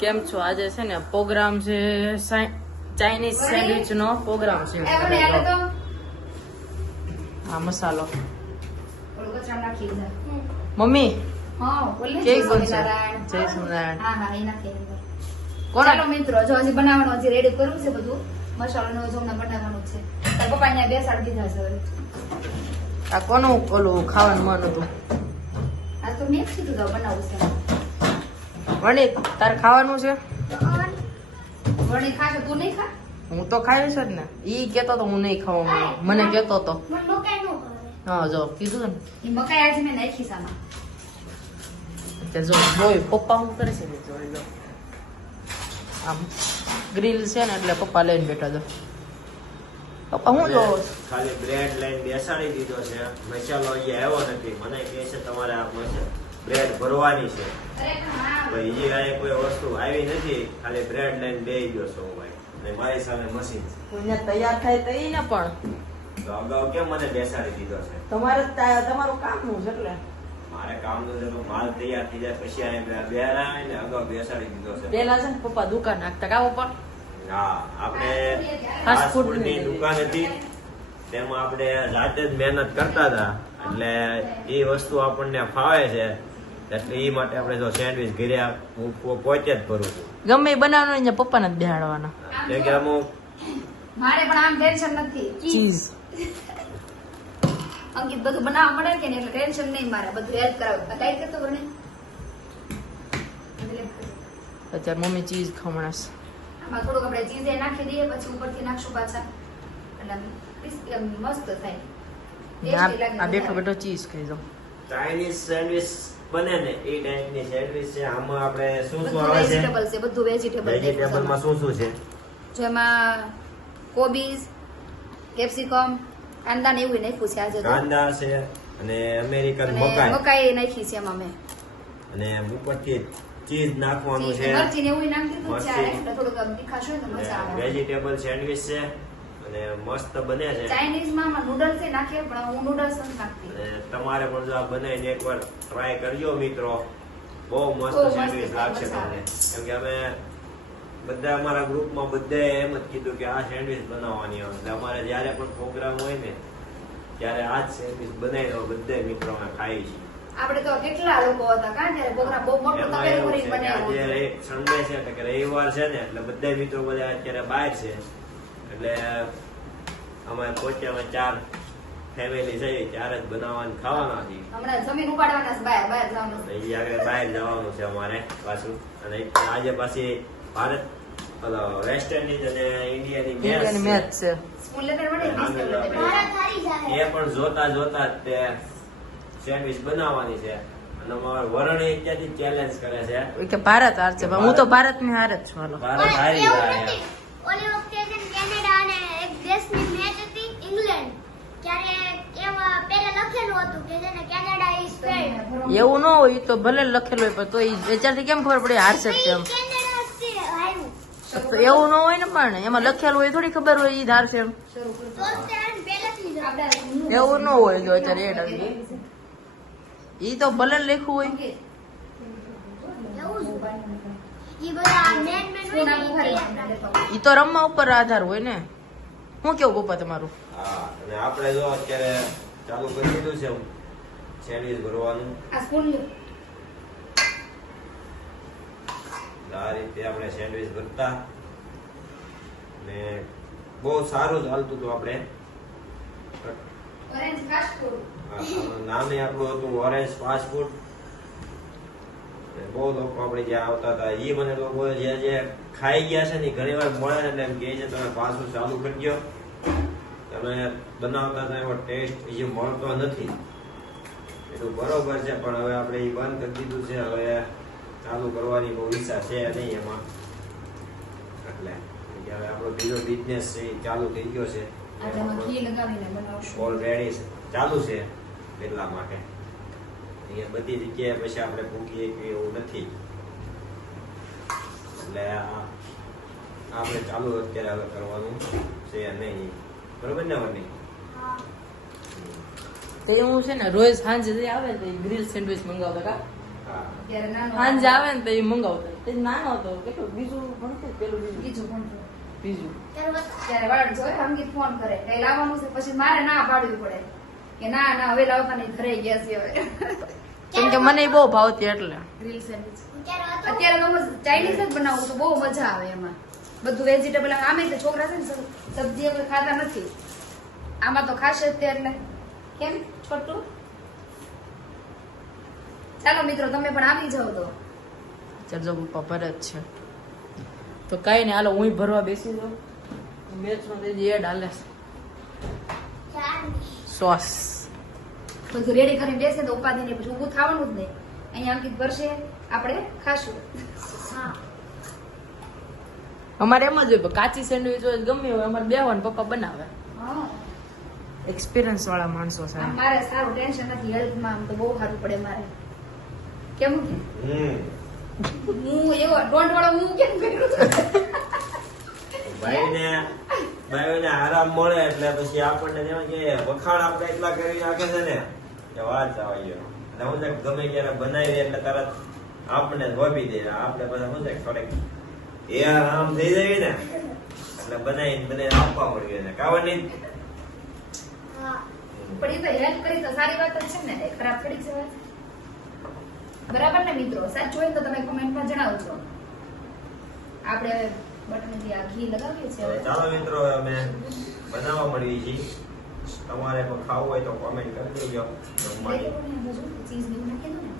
કેમ છો? આજે છે ને પ્રોગ્રામ છે, ચાઇનીઝ સેન્ડવિચ નો પ્રોગ્રામ છે. હા મસાલો મમ્મી કેક બનશે. જય સ્વામિનારાયણ. ચાલો મિત્રો, જો હજી બનાવવાનું, હજી રેડી કરવું છે બધું. મસાલો નો જો બનાવવાનું છે. પપ્પા ને બેસાડી દીધા છે. આ કોનું ઓલું ખાવાનું મન હતું? આ તો મેં કીધું તો બનાવું છે. વણી તારે ખાવાનું છે? વણી ખાશે તું નહીં ખા? હું તો ખાઈશ જ ને. ઈ કેતો તો હું નહીં ખાવા, મને કેતો તો. હા જો કીધું ને. એ મકાઈ આજે મેં નાખી સામા. જો જોઈ પપ્પા હું કરે છે ને, જોઈ લો. આમ ગ્રીલ છે ને એટલે પપ્પા લઈને બેઠા છો. પપ્પા હું જો ખાલી બ્રેડ લઈને બેસાડી દીધો છે. મસાલો અહીંયા આવ્યો નથી. મને કહે છે તમારે આ બ્રેડ ભરવાની છે. બીજી કાંઈ કોઈ વસ્તુ આવી નથી. ખાલી બ્રેડ લઈને બેસી ગયો છું ભાઈ. અને મારી સામે મશીન છે. અહીંયા તૈયાર થાય તો ઈ ને પણ તો અગાઉ કેમ મને બેસાડી દીધો છે? તમારે તમારું કામનું છે એટલે મારે કામનું છે તો માલ તૈયાર થઈ જાય પછી અહીંયા બેહારાય ને અગાઉ બેસાડી દીધો છે. પેલા છે ને પપ્પા દુકાન નાખતા કા પપ્પા? હા, આપણે ફાસ્ટ ફાસ્ટ ફૂડ ફૂડની દુકાન હતી. તેમાં આપણે જાતે જ મહેનત કરતા હતા. એટલે એ વસ્તુ આપણને ફાવે છે. એટલે એ માટે આપણે જો સેન્ડવિચ ઘરે હું પોતે જ ભરું છું. ગમે એ બનાવવાનું અહીંયા પપ્પાને જ બેહાડવાના. કેમ કે અમુક મારે પણ આમ ટેન્શન નથી. ચીઝ અંકિત બધું બનાવવા મળે કે નહીં એટલે ટેન્શન નહીં. મારે બધું હેલ્પ કરાવે. કઈ કરતો બને અત્યારે મમ્મી ચીઝ ખમણાસ. આમાં થોડુંક આપણે ચીઝ નાખી દઈએ, પછી ઉપરથી નાખશું પાછા. એટલે crispy આમ મસ્ત થાય. Tasty લાગે. આ બેઠો બેઠો ચીઝ ખાઈ જાઉં. ચાઇનીઝ સેન્ડવિચ બને ને એ ટાઈપની સેન્ડવિચ છે. આમાં આપણે શું શું બધું આવે છે? વેજીટેબલ છે, બધું વેજીટેબલ. વેજીટેબલમાં શું શું છે? જેમાં કોબીઝ, કેપ્સિકમ, કાંદા ને એવું નાખ્યું છે આજે તો. કાંદા છે અને અમેરિકન અને મકાઈ મકાઈ નાખી છે એમાં મેં. અને ઉપરથી ચીઝ નાખવાનું છે. મરચી ને એવું નાખી દીધું છે. મરચી. એટલે થોડુંક આમ તીખાશ હોય તો મજા આવે. વેજીટેબલ સેન્ડવિચ છે અને મસ્ત બને છે. ચાઇનીઝ માં નૂડલ્સ એ નાખીએ પણ હું નૂડલ્સ નથી નાખતી. અને તમારે પણ જો આ બનાવીને એકવાર ટ્રાય કરજો મિત્રો. બહુ બહુ મસ્ત મસ્ત સેન્ડવિચ લાગશે મજા તમને. આવે. કેમ કે અમે બધા અમારા ગ્રુપમાં બધાએ એમ જ કીધું કે આ સેન્ડવિચ બનાવવાની હોય. એટલે અમારે જ્યારે પણ પ્રોગ્રામ હોય ને ત્યારે આ જ સેન્ડવિચ બનાવી દો. બધા મિત્રો અમે ખાઈ છીએ. આપણે તો કેટલા લોકો હતા કારણ કે પ્રોગ્રામ બહુ મોટો એમાં તપેલું એવું ભરીને છે કે બનાવ્યો. આજે એક સન્ડે છે એટલે કે રવિવાર છે ને એટલે બધા મિત્રો બધા અત્યારે બહાર છે. એટલે અમે પોતે 4 ફેમિલી છે. 4 જ બનાવવાનું ખાવાના છીએ. હમણાં જમીન ઉપાડવાના છે, બહાર બહાર જવાનું છે. એટલે આગળ બહાર જવાનું છે અમારે પાછું. અને આજે પાછી ભારત વેસ્ટ ઇન્ડિઝ અને ઇન્ડિયાની મેચ છે. સ્કૂલ લેટર મળે એ પણ જોતા જોતા જ તે સેન્ડવિચ બનાવવાની છે. અને અમારા વરણે ત્યાંથી ચેલેન્જ કરે છે. કે ભારત હાર છે. હું તો ભારતની હાર જ છું. હાલો ભારત હારી જાય. ઓલી વખતે છે ને કેનેડા અને એક દેશની મેચ હતી ઇંગ્લેન્ડ. ત્યારે એમાં પહેલા લખેલું હતું કે છે ને કેનેડા ઇઝ ફેલ્ડ. એવું ન હોય. ઈ તો ભલે લખેલું હોય પણ તો વિચારથી કેમ ખબર પડે હારશે જ તેમ? કેનેડા છે હાર્યું. તો એવું ન હોય ને, પણ એમાં લખેલું હોય થોડી ખબર હોય ઈ હારશે એમ. તો ત્યારે પહેલાથી જ હતું. એવું ન હોય. જો અત્યારે એડ આવી ઈ તો ભલે લખ્યું હોય. એવું જ. ઈ બધા મેન હોય ને ઈ તૈયાર રાખે. ઈ તો રમવા ઉપર આધાર હોય ને. હું કેવું પપ્પા તમારું? હા, અને આપણે જો અત્યારે ચાલુ કરી દીધું છે સેન્ડવિચ ભરવાનું. આ સ્કૂલ આ રીતે આપણે સેન્ડવિચ ભરતા ને બહુ સારું ચાલતું હતું. આપણે ઓરેન્જ ફાસ્ટ ફૂડ. નામે આપણું હતું ઓરેન્જ ફાસ્ટ ફૂડ. બહુ લોકો આપણે જ્યાં આવતા હતા એ મને લોકો જે ખાઈ ગયા છે ને ઘણી વાર મળે એટલે એમ કહે છે તમે પાછું ચાલુ કરજો. તમે બનાવતા હતા એવો ટેસ્ટ એ મળતો નથી. એટલું બરોબર છે પણ હવે આપણે એ બંધ કરી દીધું છે. હવે ચાલુ કરવાની બહુ ઈચ્છા છે નહીં એમાં. એટલે હવે આપણો બીજો બિઝનેસ છે એ ચાલુ થઈ ગયો છે. આમાં ઘી લગાવીને બનાવશું. ઓલરેડી ચાલુ છે એટલા માટે. અહીંયા બધી જગ્યાએ પછી આપણે પૂકીએ કે એવું નથી. એટલે આપણે ચાલુ અત્યારે હવે કરવાનું છે નહીં. બરોબર ને વની? તો એવું છે ને રોજ સાંજે આવે તો ગ્રીલ સેન્ડવિચ મંગાવતા કા? હા. ત્યારે નાનો સાંજે આવે ને તો એ મંગાવતા. તે નાનો હતો કેટલું બીજું ભણતું પેલું બીજું ભણતો. બીજું ત્યારે વાળ જોઈ અંકિત ફોન કરે કઈ લાવવાનું છે પછી મારે ના પાડવી પડે કે ના ના હવે લાવતા નહીં ઘરે ગયા છે હવે કેમ કે મને ઈ બહુ ભાવતી એટલે ગ્રીલ સેન્ડવિચ ત્યારે હતું અત્યારે તો ચાઇનીઝ જ બનાવું તો બહુ મજા આવે એમાં બધું વેજીટેબલ આમે તો છોકરા છે ને સબ્જી આપણે ખાતા નથી આમાં તો ખાશે જ તે એટલે કેમ છોટું ચાલો મિત્રો તમે પણ આવી જાઓ તો ચાલ જો પપ્પા ભરે જ છે તો કઈ નહીં હાલો હું ભરવા બેસી જાઉં મેચ નો એડ હાલે સોસ બધું રેડી કરીને બેસે તો ઉપાધિ નહીં પછી ઊભું થવાનું જ નહીં અહીંયા અંકિત ભરશે આપણે ખાશું હા અમારે એમ જ હોય કાચી સેન્ડવીચ હોય ગમે હોય અમારે બે હોય પપ્પા બનાવે હા એક્સપિરિયન્સ વાળા માણસો છે આમ મારે સારું ટેન્શન નથી હેલ્થમાં આમ તો બહુ સારું પડે મારે કેમ કે હું એવો ડોન્ટ વાળો હું કેમ કર્યું ભાઈને આરામ મળે એટલે પછી આપણને જેમ કે વખાણ આપણે એટલા કરી નાખે છે ને કે વાત આવી ગયો અને હું તો ગમે ત્યારે બનાવી એટલે તરત આપણને રોપી દે આપણે બધા શું છે થોડીક એ આરામ થઈ જાય ને એટલે બનાવીને આપવા મળી ને કાવાની હા પણ એ તો હેલ્પ કરી તો સારી વાત જ છે ને એ ખરાબ થોડીક છે વાત બરાબર ને મિત્રો સાચું હોય તો તમે કોમેન્ટમાં જણાવજો આપણે બટનથી આ ઘી લગાવીએ છીએ હવે ચાલો મિત્રો અમે બનાવવા મળીએ છીએ તમારે પણ ખાવું હોય તો કોમેન્ટ કરી દેજો જમવાની ચીઝ ને એવું નાખી દો ને